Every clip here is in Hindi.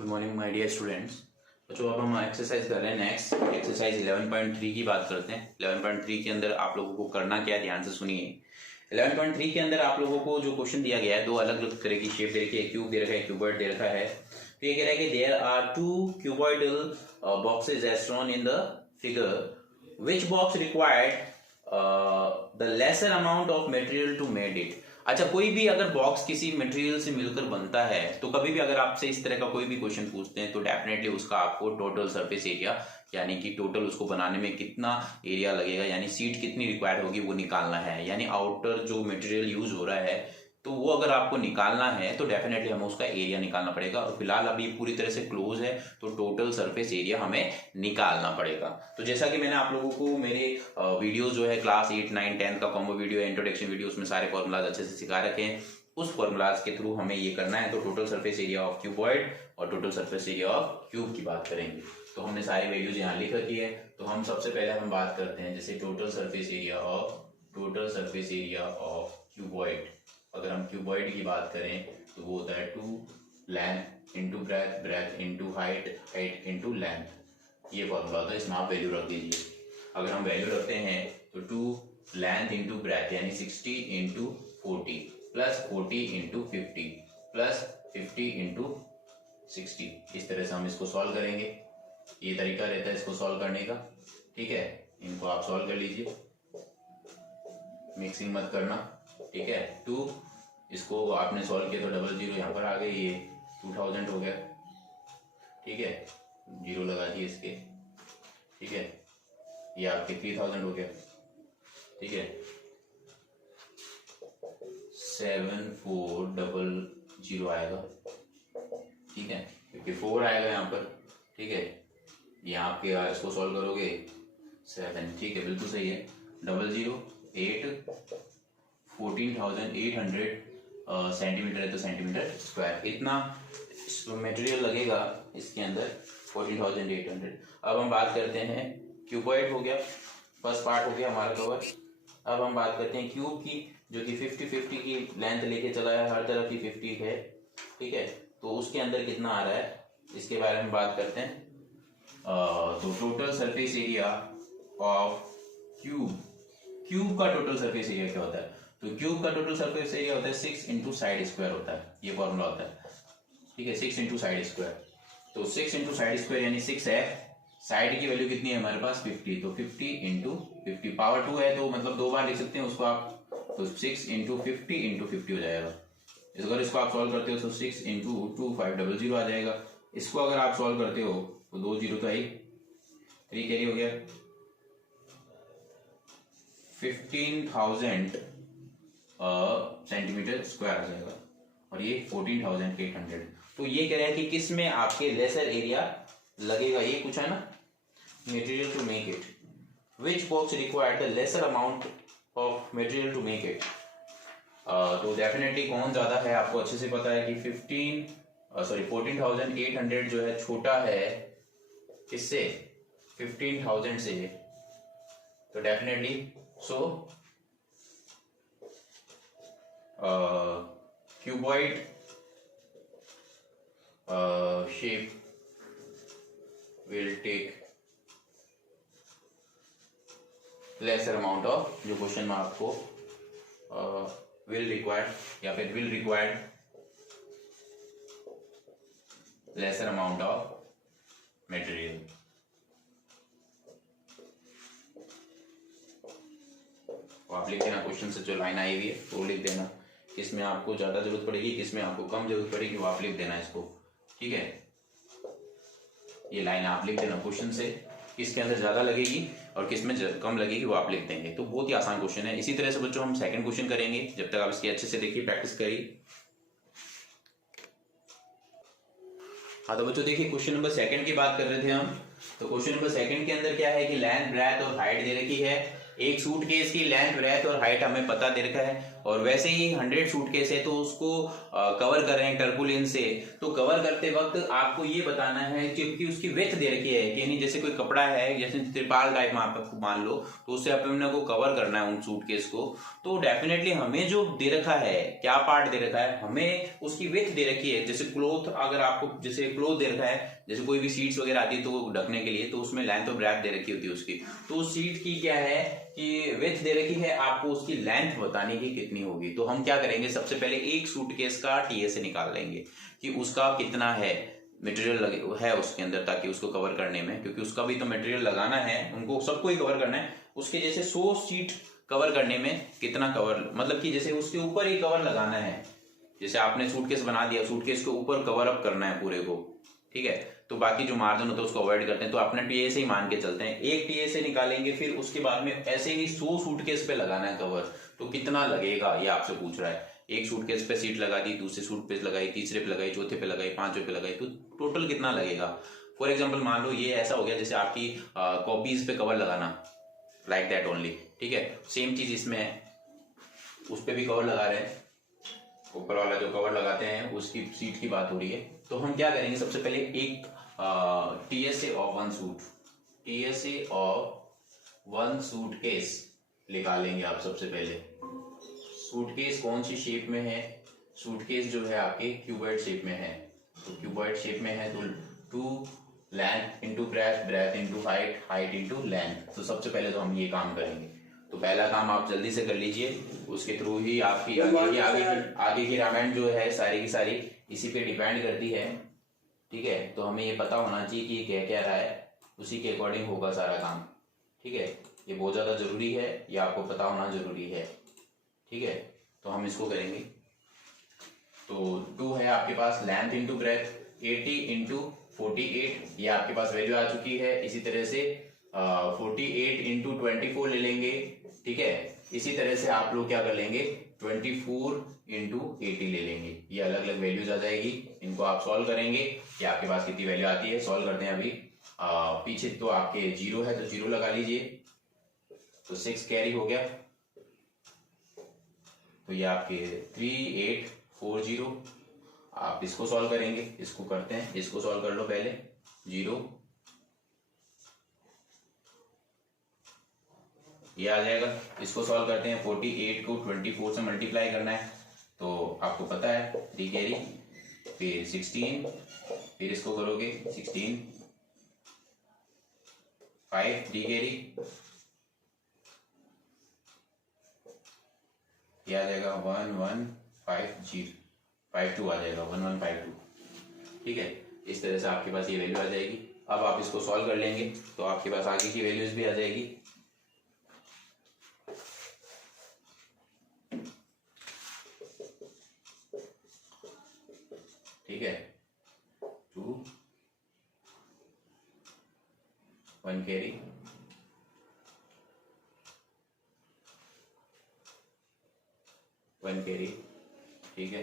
Good morning my dear students. बच्चों अब हम एक्सरसाइज कर रहे हैं। नेक्स्ट एक्सरसाइज 11.3 की बात करते हैं। 11.3 के अंदर आप लोगों को करना क्या है, ध्यान से सुनिए। 11.3 के अंदर आप लोगों को जो क्वेश्चन दिया गया है, दो अलग अलग तरह की शेप दे रखी है। क्यूब दे रखा है, क्यूबॉइड दे रखा है। तो ये कह रहा है कि there are two cuboidal boxes as shown in the figure, which box required the lesser amount of material to made it. अच्छा, कोई भी अगर बॉक्स किसी मटेरियल से मिलकर बनता है तो कभी भी अगर आपसे इस तरह का कोई भी क्वेश्चन पूछते हैं तो डेफिनेटली उसका आपको टोटल सरफेस एरिया, यानी कि टोटल उसको बनाने में कितना एरिया लगेगा, यानी सीट कितनी रिक्वायर्ड होगी वो निकालना है। यानी आउटर जो मटेरियल यूज हो रहा है तो वो अगर आपको निकालना है तो डेफिनेटली हमें उसका एरिया निकालना पड़ेगा। और फिलहाल अभी पूरी तरह से क्लोज है तो टोटल सरफेस एरिया हमें निकालना पड़ेगा। तो जैसा कि मैंने आप लोगों को मेरे वीडियोस जो है क्लास 8, 9, 10 का कॉम्बो वीडियो, इंट्रोडक्शन वीडियो, उसमें सारे फॉर्मूलाज अच्छे से सिखा रखे हैं। उस फॉर्मूलाज के थ्रू हमें ये करना है। तो total surface area of cuboid और total surface area of cube की बात करेंगे। तो हमने सारी वैल्यूज यहाँ लिख रखी है। तो हम सबसे पहले हम बात करते हैं जैसे total surface area of cuboid. अगर हम क्यूबॉइड की बात करें तो वो होता है 2 length into breadth, breath into height, height into length. ये फॉर्मूला होता है, इसमें आप वैल्यू रख दीजिए। अगर हम वैल्यू रखते हैं तो 2 लेंथ इंटू ब्रेथ यानी 60 into 40 plus 40 into 50 plus 50 into 60। इस तरह से हम इसको सॉल्व करेंगे। ये तरीका रहता है इसको सॉल्व करने का। ठीक है, इनको आप सॉल्व कर लीजिए, मिक्सिंग मत करना। ठीक है, 2 इसको आपने सॉल्व किया तो डबल जीरो यहाँ पर आ गए, ये 2000 हो गया। ठीक है, जीरो लगा दिए इसके। ठीक है, ये आपके 3000 हो गया। ठीक है, 7400 आएगा। ठीक है, क्योंकि 4 आएगा यहाँ पर। ठीक है, ये आपके इसको सॉल्व करोगे 7। ठीक है, बिल्कुल सही है। 008 14,800 सेंटीमीटर है तो सेंटीमीटर स्क्वायर इतना मटेरियल लगेगा इसके अंदर, 14,800। अब हम बात करते हैं क्यूबॉइड हो गया, फर्स्ट पार्ट हो गया हमारा कवर। अब हम बात करते हैं क्यूब की, जो कि 50-50 की लेंथ लेके चला है, हर तरफ की 50 है। ठीक है, तो उसके अंदर कितना आ रहा है इसके बारे में बात करते हैं। तो total surface area of cube का टोटल सरफेस एरिया क्या होता है? तो क्यूब का टोटल सरफेस एरिया होता है 6 इंटू साइड स्क्वायर होता है। ये फॉर्मूला होता है। ठीक है, 6 इंटू साइड स्क्वायर। तो 6 इंटू साइड स्क्वायर यानी 6 है। साइड की वैल्यू कितनी है हमारे पास? 50। तो 50 इंटू 50 पावर 2 है, तो मतलब 2 बार लिख सकते हैं उसको आप। तो 6 इंटू 50 हो जाएगा। अगर इसको आप सॉल्व करते हो तो 6 इंटू 2 500 आ जाएगा। इसको अगर आप सॉल्व करते हो तो 2 जीरो तो आई, 3 कैरी हो गया, 15,000 सेंटीमीटर स्क्वायर आ जाएगा। और ये 14,800। तो ये कह रहा है कि किस में आपके लेसर एरिया लगेगा, ये पूछा है ना, material to make it, which box required the lesser amount of material to make it. तो डेफिनेटली कौन ज्यादा है आपको अच्छे से पता है कि 14,800 जो है छोटा है किससे? 15,000 से। तो definitely cuboid shape will take lesser amount of, जो क्वेश्चन में आपको will require या फिर will require lesser amount of material। आप लिख देना क्वेश्चन से जो लाइन आई हुई है वो लिख देना, किसमें आपको ज्यादा जरूरत पड़ेगी, किसमें आपको कम जरूरत पड़ेगी, वो आप लिख देना इसको। ठीक है, ये लाइन आप लिख देना क्वेश्चन से, किसके अंदर ज्यादा लगेगी और किसमें कम लगेगी वो आप लिख देंगे। तो बहुत ही आसान क्वेश्चन है। इसी तरह से बच्चों हम सेकंड क्वेश्चन करेंगे, जब तक आप इसकी अच्छे से देखिए, प्रैक्टिस करिए। हाँ तो बच्चों देखिए, क्वेश्चन नंबर 2 की बात कर रहे थे हम। तो क्वेश्चन नंबर 2 के अंदर क्या है कि लेंथ, ब्रेथ और हाइट दे रखी है। एक सूटकेस की लेंथ, ब्रेथ और हाइट हमें पता दे रखा है। और वैसे ही 100 सूटकेस है तो उसको कवर कर रहे हैं टर्पुलिन से, तो कवर करते वक्त आपको ये बताना है क्योंकि उसकी विड्थ दे रखी है कि नहीं, जैसे कोई कपड़ा है जैसे त्रिपाल टाइप में आप मान लो, तो उससे अपने को कवर करना है उन सूटकेस को, तो डेफिनेटली हमें जो दे रखा है, क्या पार्ट दे रखा है, हमें उसकी विड्थ दे रखी है। जैसे क्लोथ, अगर आपको जैसे क्लोथ दे रखा है, जैसे कोई भी सीट्स वगैरह आती है तो ढकने के लिए, तो उसमें लेंथ और ब्रेथ दे रखी होती है उसकी, तो उस सीट की क्या है कि विड्थ दे रखी है, आपको उसकी लेंथ बताने की कितनी होगी। तो हम क्या करेंगे, सबसे पहले एक सूटकेस का टीएसए निकाल लेंगे कि उसका कितना है मटेरियल लगे है उसके अंदर, ताकि उसको कवर करने में, क्योंकि उसका भी तो मटेरियल लगाना है, उनको सबको ही कवर करना है। उसके जैसे 100 सीट कवर करने में कितना कवर, मतलब कि जैसे उसके ऊपर ही कवर लगाना है, जैसे आपने सूटकेस बना दिया, सूटकेस के ऊपर कवर अप करना है पूरे को, ठीक है, तो बाकी जो मार्जिन होता है उसको अवॉइड करते हैं, तो अपने टीएसए ही मान के चलते हैं। एक टीएसए निकालेंगे, फिर उसके बाद में ऐसे ही 100 सूटकेस पे लगाना है कवर, तो कितना लगेगा ये आपसे पूछ रहा है। एक सूटकेस पे सीट लगा दी, दूसरे सूटकेस लगाई, तीसरे पे लगाई, चौथे पे लगाई, पांचवे पे लगाई, तो टोटल कितना लगेगा। फॉर एग्जाम्पल मान लो ये ऐसा हो गया जैसे आपकी कॉपीज पे कवर लगाना, लाइक दैट ओनली, ठीक है। सेम चीज इसमें है, उस पे भी कवर लगा रहे हैं, ऊपर वाला जो कवर लगाते हैं उसकी सीट की बात हो रही है। तो हम क्या करेंगे, सबसे पहले एक TSA of one suit, TSA of one suitcase निकालेंगे आप। सबसे पहले सूटकेस कौन सी शेप में है, सूटकेस जो है आपके क्यूबॉइड शेप में है, तो क्यूबॉइड शेप में है तो 2 length into breadth, breath into height, height into length. तो सबसे पहले तो हम ये काम करेंगे, तो पहला काम आप जल्दी से कर लीजिए, उसके थ्रू ही आपकी आगे की रामायण जो है सारी की सारी इसी पे डिपेंड करती है, ठीक है। तो हमें ये पता होना चाहिए कि ये क्या क्या रहा है, उसी के अकॉर्डिंग होगा सारा काम, ठीक है। ये बहुत ज्यादा जरूरी है, ये आपको पता होना जरूरी है, ठीक है। तो हम इसको करेंगे, तो 2 है आपके पास लेंथ इंटू ब्रेथ, 80 इंटू 48, ये आपके पास वैल्यू आ चुकी है। इसी तरह से 48 इंटू 24 ले लेंगे, ठीक है। इसी तरह से आप लोग क्या कर लेंगे, 24 इंटू 80 ले लेंगे, ये अलग अलग वैल्यूज आ जाएगी। इनको आप सॉल्व करेंगे कि आपके पास कितनी वैल्यू आती है, सॉल्व करते हैं अभी। पीछे तो आपके 0 है तो 0 लगा लीजिए, तो 6 कैरी हो गया, तो ये आपके 3840। आप इसको सॉल्व करेंगे, इसको करते हैं, इसको सॉल्व कर लो पहले, 0 ये आ जाएगा। इसको सॉल्व करते हैं, 48 को 24 से मल्टीप्लाई करना है, तो आपको पता है 3 कैरी, फिर 16, फिर इसको करोगे 16, 5 3 कैरी, ये आ जाएगा 1152 आ जाएगा, 1152, ठीक है। इस तरह से आपके पास ये वैल्यू आ जाएगी। अब आप इसको सॉल्व कर लेंगे तो आपके पास आगे की वैल्यूज भी आ जाएगी, ठीक है। 2 1 कैरी, 1 कैरी, ठीक है,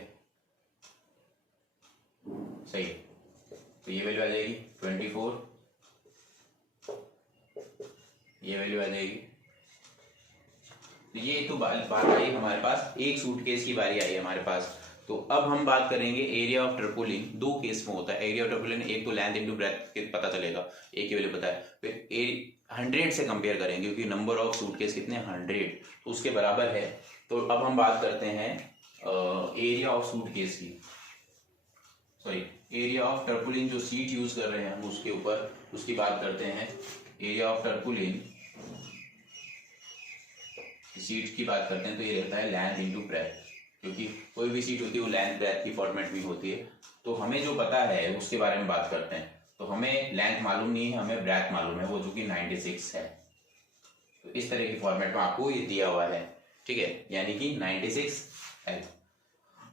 सही है। तो ये वैल्यू आ जाएगी 24, ये वैल्यू आ जाएगी। तो ये तो बात आई हमारे पास, एक सूटकेस की बारी आई हमारे पास। तो अब हम बात करेंगे एरिया ऑफ टर्पुलिन। 2 केस में होता है एरिया ऑफ टर्पुलिन, एक तो लेंथ इंटू ब्रेथ पता चलेगा, एक ही वैल्यू पता है, फिर 100 से कंपेयर करेंगे क्योंकि नंबर ऑफ सूटकेस कितने 100, तो उसके बराबर है। तो अब हम बात करते हैं एरिया ऑफ सूटकेस की, सॉरी एरिया ऑफ टर्पुलिन, जो सीट यूज कर रहे हैं हम उसके ऊपर, उसकी बात करते हैं। एरिया ऑफ टर्पुलिन सीट की बात करते हैं तो ये रहता है लेंथ इंटू ब्रेथ, क्योंकि कोई भी सीट होती है वो लेंथ ब्रेथ की फॉर्मेट में होती है। तो हमें जो पता है उसके बारे में बात करते हैं। तो हमें लेंथ मालूम नहीं है, हमें ब्रेथ मालूम है, वो जो कि 96 है। तो इस तरह की फॉर्मेट में आपको ये दिया हुआ है, ठीक है, यानी कि 96 है।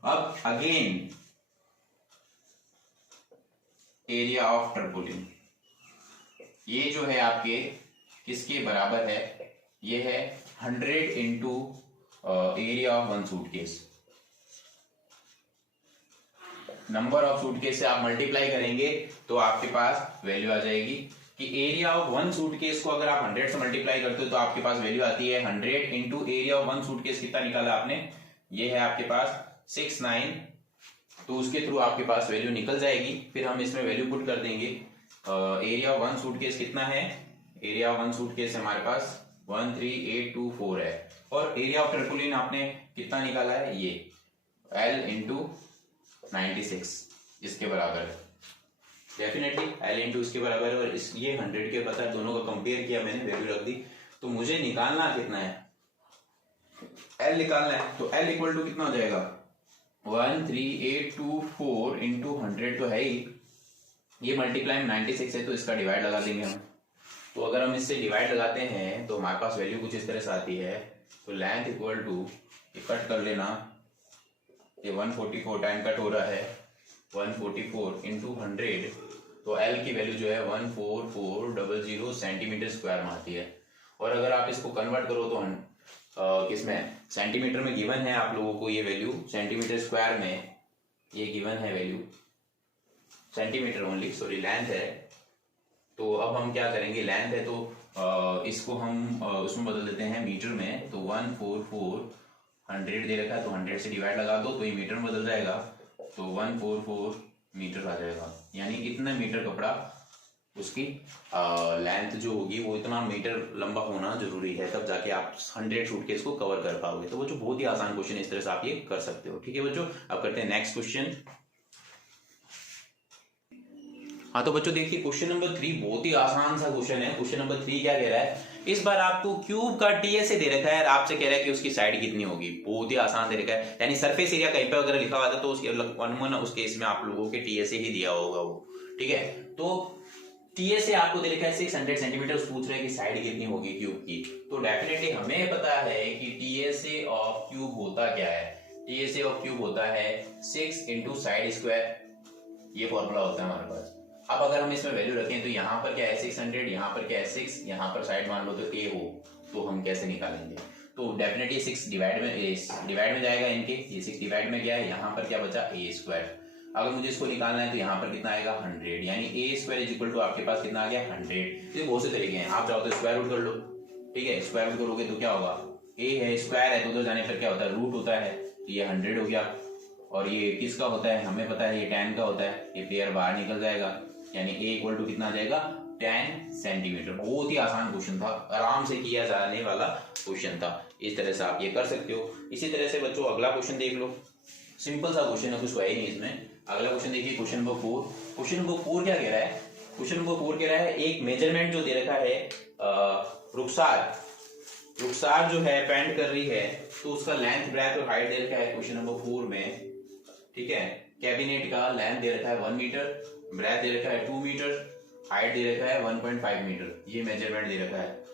अब अगेन एरिया ऑफ टर्पुलिन, ये जो है आपके किसके बराबर है, ये है 100 into area of one suitcase. Number of suitcase से आप मल्टीप्लाई करेंगे तो आपके पास वैल्यू आ जाएगी कि एरिया ऑफ वन सूटकेस को अगर आप 100 से मल्टीप्लाई करते हो तो आपके पास वैल्यू आती है 100 into area of one suitcase. कितना निकाला आपने, ये है आपके पास 69, तो उसके थ्रू आपके पास वैल्यू निकल जाएगी। फिर हम इसमें वैल्यू पुट कर देंगे। एरिया ऑफ वन सूटकेस कितना है, एरिया ऑफ वन सूटकेस हमारे पास 13824 है, और एरिया ऑफ टर्पुलिन आपने कितना निकाला है, ये L इंटू 96 इसके बराबर है, डेफिनेटली L इंटू इसके बराबर है, और इस ये 100 के पता है, दोनों का कंपेयर किया मैंने, वैल्यू रख दी। तो मुझे निकालना कितना है, L निकालना है, तो L इक्वल टू कितना हो जाएगा 13824 इंटू 100 तो है ही, ये मल्टीप्लाई में 96 है, तो इसका डिवाइड लगा देंगे हम। तो अगर हम इससे डिवाइड लगाते हैं तो हमारे पास वैल्यू कुछ इस तरह से आती है। तो लेंथ इक्वल टू, कट कर लेना, ये 144 टाइम कट हो रहा है, 144 इंटू 100, तो L की वैल्यू जो है 14400 सेंटीमीटर स्क्वायर में आती है। और अगर आप इसको कन्वर्ट करो तो किसमें, सेंटीमीटर में गिवन है आप लोगों को ये वैल्यू, सेंटीमीटर स्क्वायर में ये गिवन है value, centimetre only, sorry length है। तो अब हम क्या करेंगे, लेंथ है तो इसको हम उसमें बदल देते हैं मीटर में। तो 144 दे रखा है, तो 100 से डिवाइड लगा दो तो ये मीटर में बदल जाएगा, तो 144 मीटर आ जाएगा। यानी इतना मीटर कपड़ा, उसकी लेंथ जो होगी वो इतना मीटर लंबा होना जरूरी है, तब जाके आप 100 सूटकेस को कवर कर पाओगे। तो बच्चों बहुत ही आसान क्वेश्चन, इस तरह से आप ये कर सकते हो। ठीक है बच्चों, अब करते हैं नेक्स्ट क्वेश्चन। हाँ तो बच्चों देखिए क्वेश्चन नंबर 3 बहुत ही आसान सा क्वेश्चन है। क्वेश्चन नंबर 3 क्या कह रहा है, इस बार आपको क्यूब का टीएसए दे रखा है, आपसे कह रहा है कि उसकी साइड कितनी होगी। बहुत ही आसान दे रखा है, यानी सरफेस एरिया कहीं पे अगर लिखा हुआ था तो उसके अनुमान उस केस में आप लोगों के टीएसए ही दिया होगा वो। ठीक है, तो टीएसए आपको दे रखा है 600 सेंटीमीटर, पूछ रहे हैं कि साइड कितनी होगी क्यूब की। तो डेफिनेटली हमें पता है कि टीएसए ऑफ क्यूब होता क्या है, टीएसए ऑफ क्यूब होता है 6 इंटू साइड स्क्वायर, ये फॉर्मूला होता है हमारे पास। अब अगर हम इसमें वैल्यू रखें तो यहाँ पर क्या है 600, यहाँ पर क्या है 6, यहाँ पर साइड मान लो तो a हो, तो हम कैसे निकालेंगे। तो डेफिनेटली 6 डिवाइड में जाएगा इनके, ये 6 डिवाइड में गया है, यहाँ पर क्या बचा a स्क्वायर। अगर मुझे इसको निकालना है तो यहाँ पर कितना आएगा 100, यानी a square is equal to आपके पास कितना आ गया 100। ये बहुत से तरीके हैं, आप चाहो तो स्क्वायर रूट कर लो। ठीक है, स्क्वायर रूट करोगे तो क्या होगा, a है स्क्वायर है तो उधर जाने पर क्या होता है रूट होता है, ये 100 हो गया। और ये किसका होता है हमें पता है, ये 10 का होता है, ये पेयर बाहर निकल जाएगा, यानी a इक्वल टू कितना आ जाएगा 10 सेंटीमीटर। बहुत ही आसान क्वेश्चन था, आराम से किया जाने वाला क्वेश्चन था। इस तरह से आप ये कर सकते हो। इसी तरह से बच्चों अगला क्वेश्चन देख लो, सिंपल सा क्वेश्चन है, कुछ है ही नहीं इसमें। अगला क्वेश्चन देखिए, क्वेश्चन नंबर 4। क्वेश्चन नंबर 4 क्या कह रहा है, क्वेश्चन नंबर 4 कह रहा है एक मेजरमेंट जो दे रखा है, रुखसार जो है पेंट कर रही है, तो उसका लेंथ ब्रेथ और हाइट दे रखा है क्वेश्चन नंबर 4 में। ठीक है, कैबिनेट का लेंथ दे रखा है 1 मीटर, ब्रेथ दे रखा है 2 मीटर, हाइट दे रखा है 1.5 मीटर, ये मेजरमेंट दे रखा है।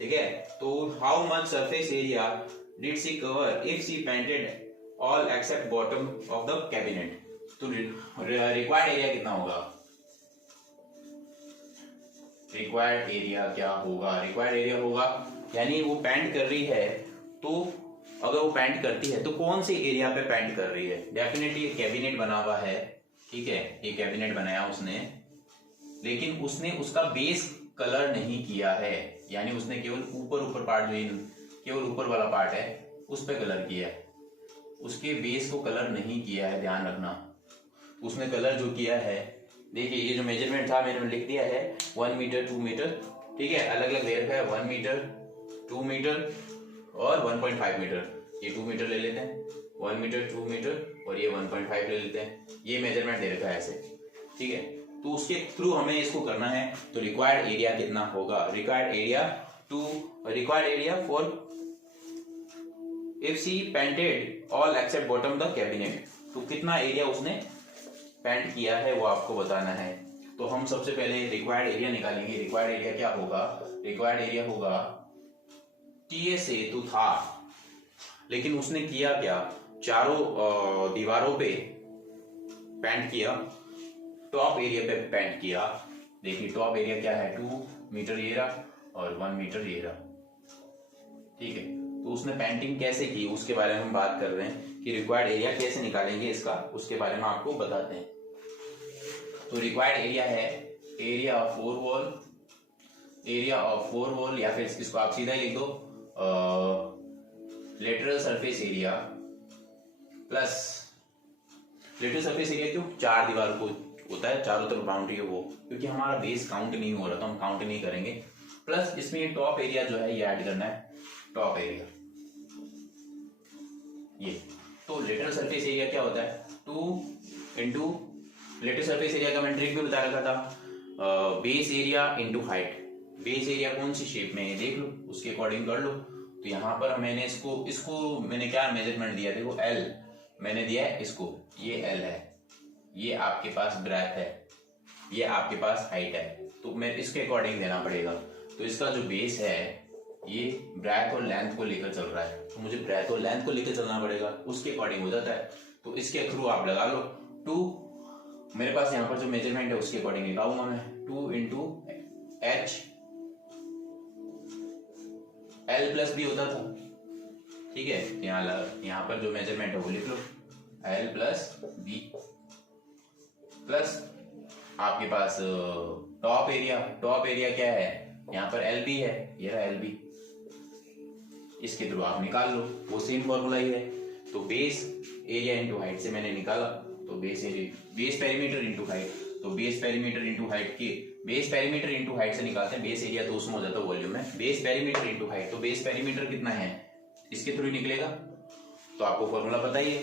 ठीक है, तो how much surface area did she cover if she painted all except bottom of the cabinet. तो रिक्वायर्ड एरिया कितना होगा, रिक्वायर्ड एरिया क्या होगा, रिक्वायर्ड एरिया होगा यानी वो पेंट कर रही है, तो अगर वो पेंट करती है तो कौन से एरिया पे पेंट कर रही है। डेफिनेटली ये कैबिनेट बना हुआ है, ठीक है, ये कैबिनेट बनाया उसने, लेकिन उसने उसका बेस कलर नहीं किया है, यानी उसने केवल ऊपर पार्ट जो केवल ऊपर वाला पार्ट है उस पे कलर किया है, उसके बेस को कलर नहीं किया है, ध्यान रखना। उसने कलर जो किया है, देखिए ये जो मेजरमेंट था मैंने लिख दिया है 1 मीटर 2 मीटर, ठीक है, अलग अलग ले रखा है 1 मीटर 2 मीटर और 1.5 मीटर। ये 2 मीटर ले लेते हैं, 1 मीटर 2 मीटर और ये 1.5 ले लेते हैं, ये मेजरमेंट दे रखा है ऐसे। ठीक है, तो उसके थ्रू हमें इसको करना है। तो रिक्वायर्ड एरिया कितना होगा, required area for if she painted all except bottom the cabinet, तो कितना एरिया उसने पेंट किया है वो आपको बताना है। तो हम सबसे पहले रिक्वायर्ड एरिया निकालेंगे। रिक्वायर्ड एरिया क्या होगा, रिक्वायर्ड एरिया होगा टीएसए तो था, लेकिन उसने किया क्या, चारों दीवारों पे पेंट किया, टॉप एरिया पे पेंट किया। देखिए टॉप एरिया क्या है 2 मीटर ये रहा और 1 मीटर ये रहा। ठीक है, तो उसने पेंटिंग कैसे की उसके बारे में हम बात कर रहे हैं कि रिक्वायर्ड एरिया कैसे निकालेंगे इसका, उसके बारे में आपको बताते हैं। तो रिक्वायर्ड एरिया है एरिया ऑफ 4 वॉल, या फिर इसको आप सीधा लिख दो lateral surface area plus lateral surface area क्यों, चार दीवार को होता है, चारों तरफ बाउंड्री है वो, क्योंकि हमारा बेस काउंट नहीं हो रहा तो हम काउंट नहीं करेंगे। प्लस इसमें ये टॉप एरिया जो है ये ऐड करना है, टॉप एरिया ये। तो लेटरल सरफेस एरिया क्या होता है, 2 इंटू लेटरल सरफेस एरिया का मैंने ट्रिक भी बता रखा था, base area into height. Base area कौन सी शेप में है देख लो, उसके अकॉर्डिंग कर लो। तो यहाँ पर मैंने इसको मैंने क्या मेजरमेंट दिया, देखो L मैंने दिया है इसको, ये L है, ये आपके पास ब्रेथ है, ये आपके पास हाइट है, तो मैं इसके अकॉर्डिंग देना पड़ेगा। तो इसका जो बेस है ये ब्रेथ और लेंथ को लेकर चल रहा है, तो मुझे ब्रेथ और लेंथ को लेकर चलना पड़ेगा, उसके अकॉर्डिंग हो जाता है। तो इसके थ्रू आप लगा लो 2, मेरे पास यहाँ पर जो मेजरमेंट है उसके अकॉर्डिंग निकालूंगा मैं, 2 into H L plus B होता था, ठीक है। यहाँ पर जो मेजरमेंट है वो लिख लो, L प्लस बी, प्लस आपके पास टॉप एरिया क्या है, यहाँ पर LB है, ये रहा LB, इसके थ्रू आप निकाल लो, वो सेम फॉर्मूला ही है। तो बेस एरिया इंटू हाइट से मैंने निकाला, तो बेस पेरीमीटर इंटू हाइट, तो बेस पेरीमीटर इंटू हाइट की, बेस पेरीमीटर इंटू हाइट से निकालते हैं, बेस एरिया तो उसमें हो जाता है वॉल्यूम में, बेस पेरीमीटर इंटू हाइट, तो बेस पेरीमीटर कितना है इसके थ्रू निकलेगा, तो आपको फॉर्मूला पता ही है।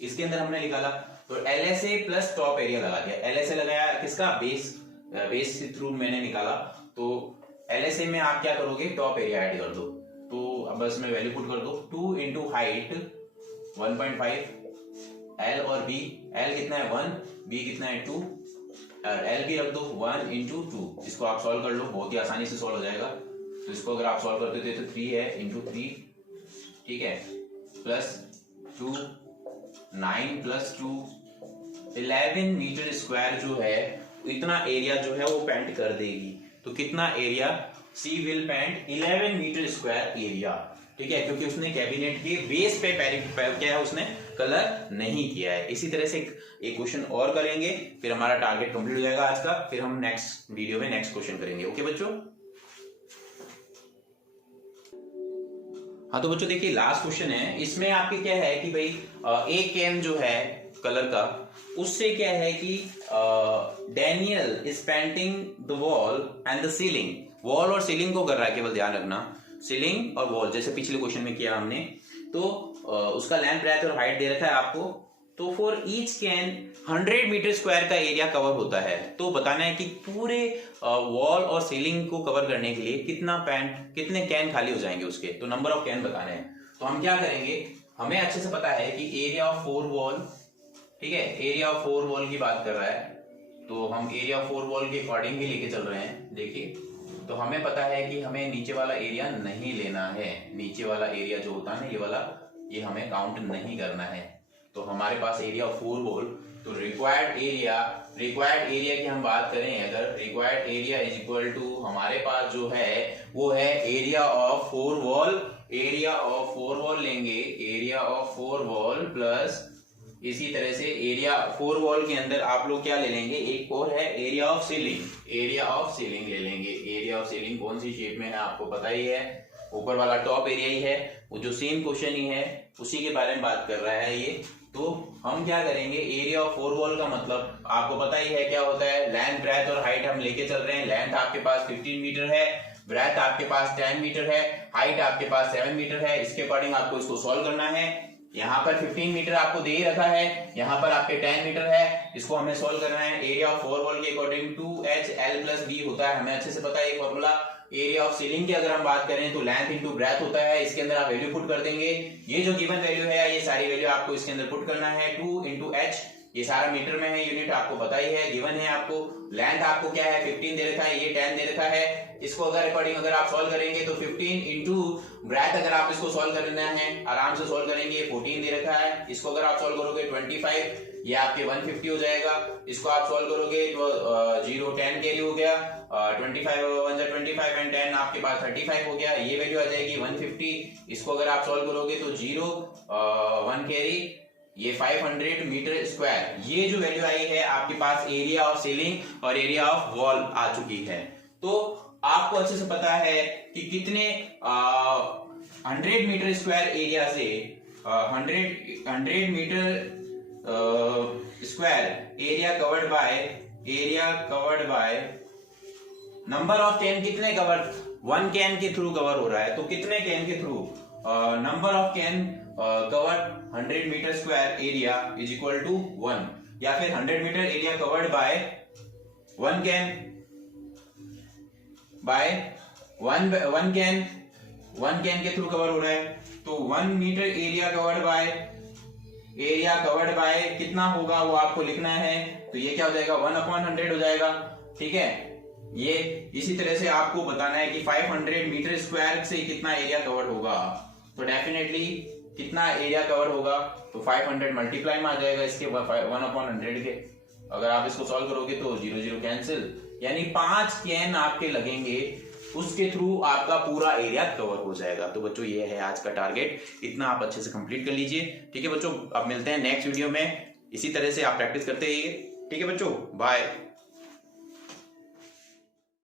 इसके अंदर हमने निकाला तो LSA प्लस टॉप एरिया लगा दिया, LSA लगाया किसका, बेस के थ्रू मैंने निकाला, तो LSA में आप क्या करोगे, टॉप एरिया ऐड कर दो, तो अब बस में वैल्यू पुट कर दो, 2 इंटू हाइट 1.5, L और B, L कितना है 1, B कितना है 2, और L भी रख दो 1 इंटू 2, इसको आप सॉल्व कर लो, बहुत ही आसानी से सॉल्व हो जाएगा। तो इसको अगर आप सॉल्व कर देते तो 3 है इंटू 3, ठीक है, प्लस 2, 9 प्लस 2, 11 मीटर स्क्वायर जो है इतना एरिया जो है वो पेंट कर देगी। तो कितना एरिया, she will paint 11 metre square area, ठीक है, क्योंकि उसने कैबिनेट के बेस पे क्या है उसने कलर नहीं किया है। इसी तरह से एक क्वेश्चन और करेंगे, फिर हमारा टारगेट कंप्लीट हो जाएगा आज का, फिर हम नेक्स्ट वीडियो में नेक्स्ट क्वेश्चन करेंगे। ओके बच्चों, हाँ तो बच्चों देखिए लास्ट क्वेश्चन है, इसमें आपके क्या है कि भाई एक कैन जो है कलर का, उससे क्या है कि Daniel is painting the wall and the ceiling, wall और सीलिंग को कर रहा है, केवल ध्यान रखना सीलिंग और वॉल, जैसे पिछले क्वेश्चन में किया हमने। तो उसका लेंथ ब्रेथ और हाइट दे रखा है आपको, तो for each can 100 metre square का एरिया कवर होता है। तो बताना है कि पूरे वॉल और सीलिंग को कवर करने के लिए कितने कैन खाली हो जाएंगे उसके, तो नंबर ऑफ कैन बताने हैं। तो हम क्या करेंगे, हमें अच्छे से पता है कि एरिया ऑफ 4 वॉल, ठीक है, एरिया ऑफ 4 वॉल की बात कर रहा है, तो हम एरिया ऑफ 4 वॉल के अकॉर्डिंग ही लेके चल रहे हैं। देखिए तो हमें पता है कि हमें नीचे वाला एरिया नहीं लेना है, नीचे वाला एरिया जो होता है ना ये वाला, ये हमें काउंट नहीं करना है। तो हमारे पास एरिया ऑफ 4 वॉल, तो रिक्वायर्ड एरिया की हम बात करें, अगर required area is equal to हमारे पास जो है वो है area of 4 wall, area of 4 wall लेंगे, एरिया ऑफ 4 वॉल प्लस इसी तरह से एरिया 4 वॉल के अंदर आप लोग क्या ले लेंगे, एक और है area of ceiling, area of ceiling ले लेंगे। एरिया ऑफ सीलिंग कौन सी शेप में है आपको पता ही है, ऊपर वाला टॉप एरिया ही है, वो जो सेम क्वेश्चन ही है उसी के बारे में बात कर रहा है ये। तो हम क्या करेंगे, एरिया ऑफ 4 वॉल का मतलब आपको पता ही है क्या होता है, लेंथ ब्रेथ और हाइट हम लेके चल रहे हैं। लेंथ आपके पास 15 मीटर है, ब्रेथ आपके पास 10 मीटर है, हाइट आपके पास 7 मीटर है। इसके अकॉर्डिंग आपको इसको सॉल्व करना है। यहाँ पर 15 मीटर आपको दे ही रखा है, यहाँ पर आपके 10 मीटर है, इसको हमें सॉल्व करना है। एरिया ऑफ 4 वॉल के अकॉर्डिंग 2HL प्लस B होता है, हमें अच्छे से पता है ये फॉर्मूला। एरिया ऑफ सीलिंग की अगर हम बात करें तो लेंथ इंटू ब्रेथ होता है, इसके अंदर आप वैल्यू पुट कर देंगे। ये जो गिवन वैल्यू है ये सारी वैल्यू आपको इसके अंदर पुट करना है। 2 इंटू H, ये सारा मीटर में है, यूनिट आपको पता ही है, गिवन है आपको। लेंथ आपको क्या है 15 दे रखा है, ये 10 दे रखा है। इसको अगर अकॉर्डिंग अगर आप सॉल्व करेंगे तो 15 इंटू ब्रेथ अगर आप इसको सॉल्व करना है आराम से सॉल्व करेंगे, 14 दे रखा है। इसको अगर आप सॉल्व करोगे 25, ये आपके 150 हो जाएगा। इसको आप सॉल्व करोगे तो 0 10 कैरी हो गया, 25 1 जा 25 एंड 10 आपके पास 35 हो गया, ये वैल्यू आ जाएगी 150। इसको अगर आप सॉल्व करोगे तो 0 1 कैरी, ये 500 मीटर स्क्वायर। ये जो वैल्यू आई है आपके पास एरिया ऑफ सीलिंग और एरिया ऑफ वॉल आ चुकी है। तो आपको अच्छे से पता है कि कितने 100 मीटर स्क्वायर एरिया से 100 metre square area covered by number of can, कितने कवर, 1 कैन के थ्रू कवर हो रहा है, तो कितने कैन के through, number of can covered 100 metre square area is equal to 1, या फिर 100 metre area covered by 1 can के थ्रू कवर हो रहा है, तो 1 मीटर एरिया कवर्ड बाय कितना होगा वो आपको लिखना है, तो ये क्या हो जाएगा 1/100 हो जाएगा। ठीक है, ये इसी तरह से आपको बताना है कि 500 मीटर स्क्वायर से कितना एरिया कवर होगा, तो डेफिनेटली कितना एरिया कवर होगा, तो 500 मल्टीप्लाई में आ जाएगा इसके 1/100 के। अगर आप इसको सॉल्व करोगे तो 0 0 कैंसिल, यानी 5 कैन आपके लगेंगे, उसके थ्रू आपका पूरा एरिया कवर हो जाएगा। तो बच्चों ये है आज का टारगेट, इतना आप अच्छे से कंप्लीट कर लीजिए। ठीक है बच्चों, अब मिलते हैं नेक्स्ट वीडियो में, इसी तरह से आप प्रैक्टिस करते रहिए। ठीक है बच्चों, बाय।